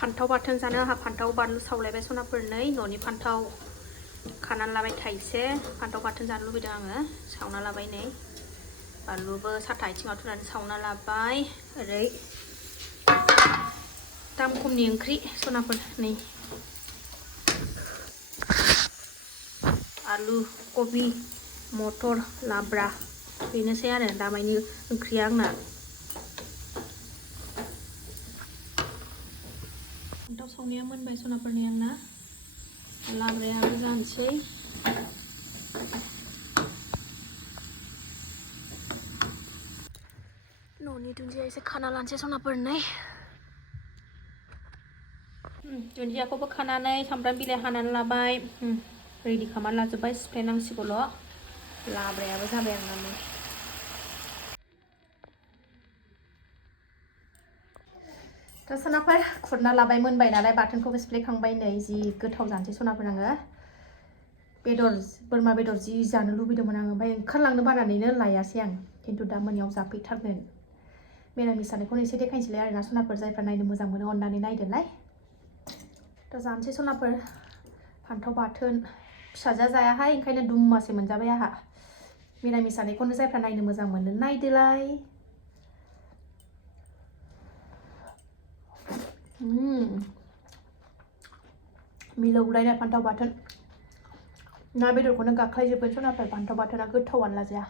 फान्थाव बाथोन जानो आंहा फान्थाव बानलु सावलायबाय सनाफोरनै न'नि फान्थाव खानानै लाबाय थाइसे फान्थाव बाथोन जानो लुबैदों आङो सावना लाबाय नै बानलुबो साथा आथिङाव थुनानै सावना लाबाय ओरै दाम खमनि ओंख्रि सनाफोर नै आलु कबि मटर लाब्रा बेनोसै आरो दामायनि ओंख्रिया आंना फान्थाव सावनाया मोनबाय सनाफोरनि आंना लाब्रायाबो जानोसै न'नि दुन्दिया एसे खाना लानोसै सनाफोरनै दुन्दियाखौबो खानानै सामब्राम बिलाइ हानानै लाबाय रेडि खालामनानै लाजोब्बाय सिफ्लेनांसिगौल' लाब्रायाबो जाबाय आंना नै दा सनाफोर खुरना लाबाय मोनबाय नालाय बाथोनखौबो सिफ्लेखांबाय नै जि गोथाव जानोसै सनाफोर आङो बोरमा बेदर जि जानो लुबैदोंमोन आङो ओमफ्राय ओंखारलांनो बानानैनो लायासै आं खिन्थु दा मोनायाव जाफैथारगोन मिरामिस जानायखौनो एसे देखायनोसैलाय आरोना सनाफोर जायफ्रा नायनो मोजां मोनो अननानै नायदोलाय दा जानोसै सनाफोर फान्थाव बाथोन फिसाजोआ जायाहाय ओंखायनो दुमासे मोनजाबाय आंहा मिरामिस जानायखौनो जायफ्रा नायनो मोजां मोनो नायदोलाय मिलौलायनाय फान्थाव बाथोन ना बेदरखौनो गाख्लायजोबगोन सनाफोर फान्थाव बाथोना गोथावानो लाजाया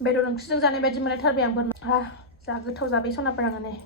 बेदर ओंख्रिजों जानाय बायदि मोनलायथारबाय आं बोरमा जा गोथाव जाबाय सनाफोर आङो नै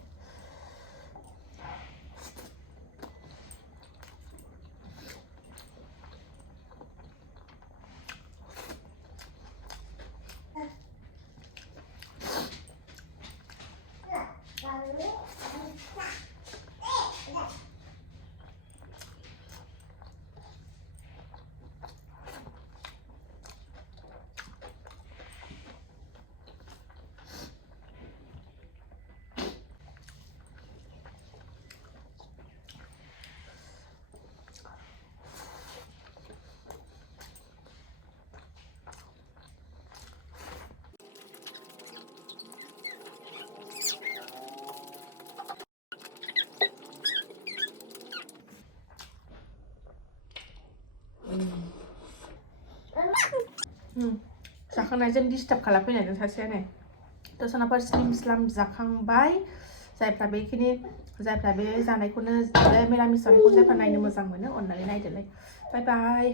जाखांनायजों डिस्टार्ब खालामफैनायजों सासेयानो थ' सनाफोर स्लिम स्लाम जाखांबाय जायफ्रा बे जानायखौनो बे मिरामिस जानायखौ जायफ्रा नायनो मोजां मोनो अननानै नायदोलाय बाय बाय